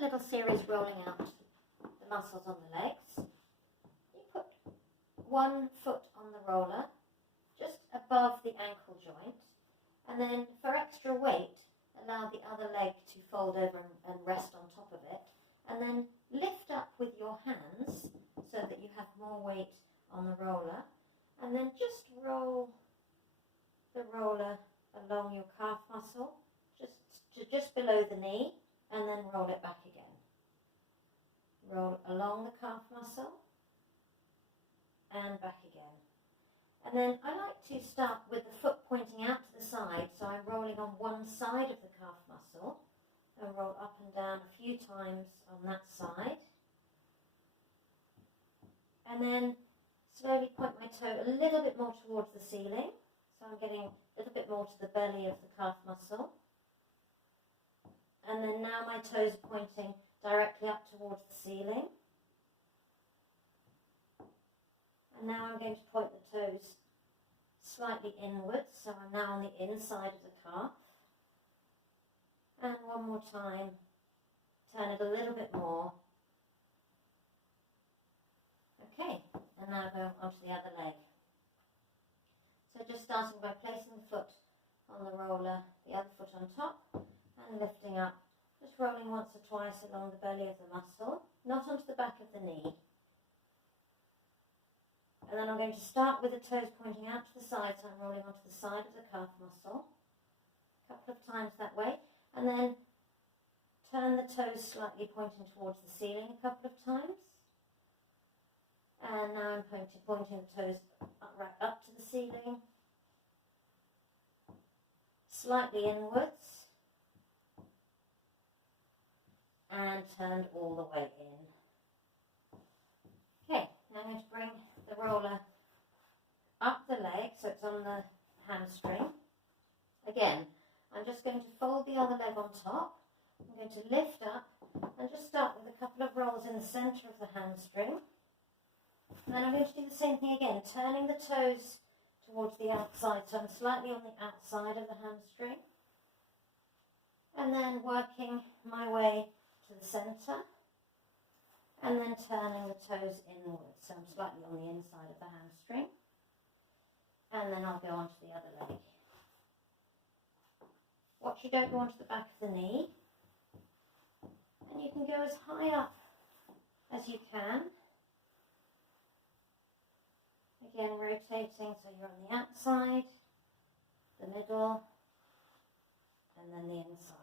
a little series rolling out the muscles on the legs. You put one foot on the roller, just above the ankle joint, and then for extra weight, allow the other leg to fold over and rest on top of it, and then lift up with your hands so that you have more weight on the roller, and then just roll the roller along your calf muscle, just below the knee, and then roll it back again. Roll along the calf muscle and back again. And then I like to start with the foot pointing out to the side, so I'm rolling on one side of the calf muscle and roll up and down a few times on that side. And then slowly point my toe a little bit more towards the ceiling, so I'm getting a little bit more to the belly of the calf muscle. And then now my toes are pointing directly up towards the ceiling. And now I'm going to point the toes slightly inwards, so I'm now on the inside of the calf. And one more time, turn it a little bit more. Okay, and now go onto the other leg. So just starting by placing the foot on the roller, the other foot on top, and lifting up, just rolling once or twice along the belly of the muscle, not onto the back of the knee. And then I'm going to start with the toes pointing out to the side, so I'm rolling onto the side of the calf muscle, a couple of times that way, and then turn the toes slightly pointing towards the ceiling a couple of times. And now I'm pointing the toes right up to the ceiling, slightly inwards, and turned all the way in. Okay, now I'm going to bring the roller up the leg so it's on the hamstring. Again, I'm just going to fold the other leg on top. I'm going to lift up and just start with a couple of rolls in the centre of the hamstring. And then I'm going to do the same thing again, turning the toes towards the outside, so I'm slightly on the outside of the hamstring. And then working my way to the centre, and then turning the toes inwards, so I'm slightly on the inside of the hamstring. And then I'll go on to the other leg. Watch you don't go onto the back of the knee. And you can go as high up as you can. Again, rotating so you're on the outside, the middle, and then the inside.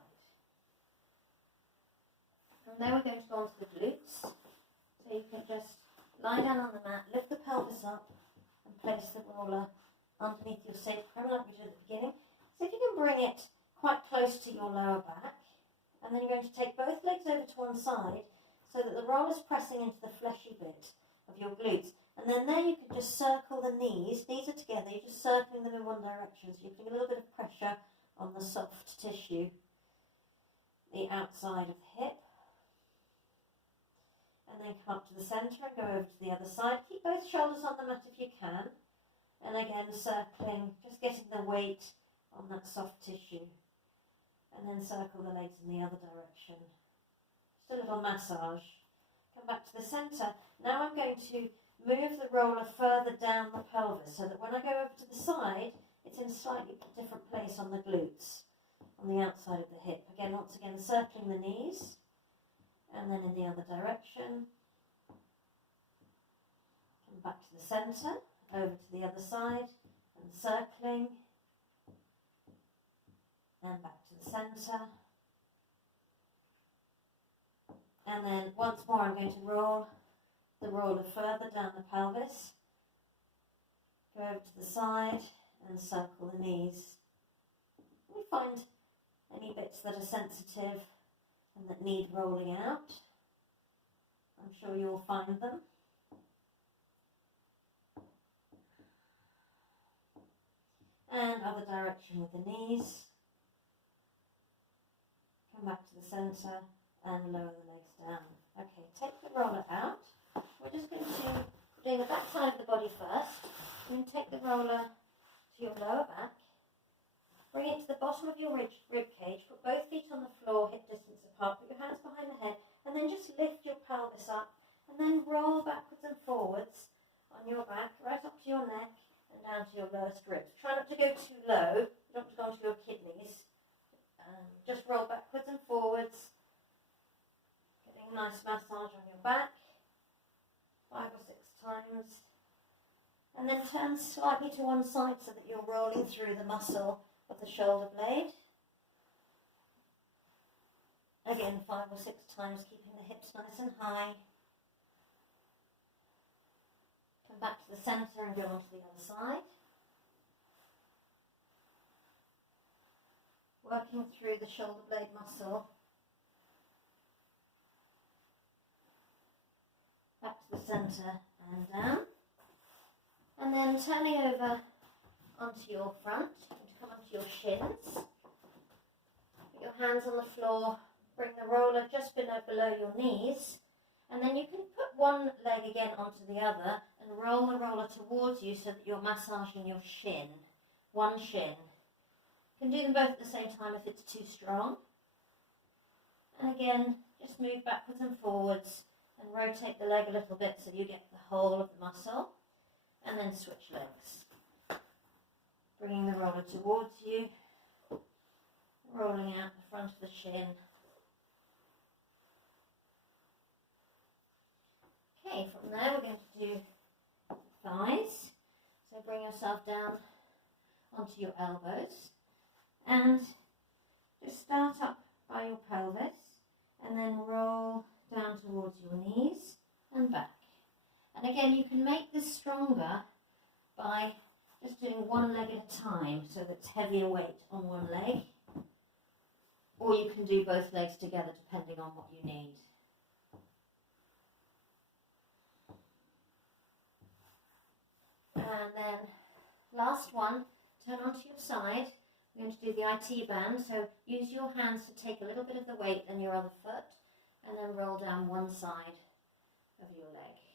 From there we're going to go on to the glutes. So you can just lie down on the mat, lift the pelvis up, and place the roller underneath your sacrum like we did at the beginning. So if you can bring it quite close to your lower back, and then you're going to take both legs over to one side so that the roller's pressing into the fleshy bit of your glutes. And then there you can just circle the knees. Knees are together, you're just circling them in one direction. So you're putting a little bit of pressure on the soft tissue, the outside of the hip. And then come up to the centre and go over to the other side. Keep both shoulders on the mat if you can. And again, circling, just getting the weight on that soft tissue. And then circle the legs in the other direction. Just a little massage. Come back to the centre. Now I'm going to move the roller further down the pelvis so that when I go over to the side, it's in a slightly different place on the glutes, on the outside of the hip. Again, once again, circling the knees, and then in the other direction. Come back to the centre, over to the other side, and circling, and back to the centre. And then once more, I'm going to roll the roller further down the pelvis, go over to the side and circle the knees. We find any bits that are sensitive and that need rolling out. I'm sure you'll find them. And other direction with the knees. Come back to the centre and lower the legs down. Okay, take the roller out. We're just going to do the back side of the body first. And then take the roller to your lower back. Bring it to the bottom of your rib cage. Put both feet on the floor, hip distance apart. Put your hands behind the head then just lift your pelvis up and then roll backwards and forwards on your back, right up to your neck and down to your lowest ribs. Try not to go too low, you don't want to go onto your kidneys. Just roll backwards and forwards, getting a nice massage on your back, 5 or 6 times. And then turn slightly to one side so that you're rolling through the muscle of the shoulder blade. Again, 5 or 6 times, keeping the hips nice and high. Come back to the centre and go on to the other side. Working through the shoulder blade muscle. Back to the centre and down. And then turning over onto your front, come onto your shins. Put your hands on the floor, bring the roller just below your knees. And then you can put one leg again onto the other and roll the roller towards you so that you're massaging your shin, one shin. You can do them both at the same time if it's too strong. And again, just move backwards and forwards and rotate the leg a little bit so you get the whole of the muscle. And then switch legs. Bringing the roller towards you, rolling out the front of the shin. Okay, from there we're going to do thighs. So bring yourself down onto your elbows and just start up by your pelvis and then roll down towards your knees and back. And again, you can make this stronger by just doing one leg at a time so that's heavier weight on one leg. Or you can do both legs together depending on what you need. And then last one, turn onto your side. We're going to do the IT band, so use your hands to take a little bit of the weight on your other foot and then roll down one side of your leg.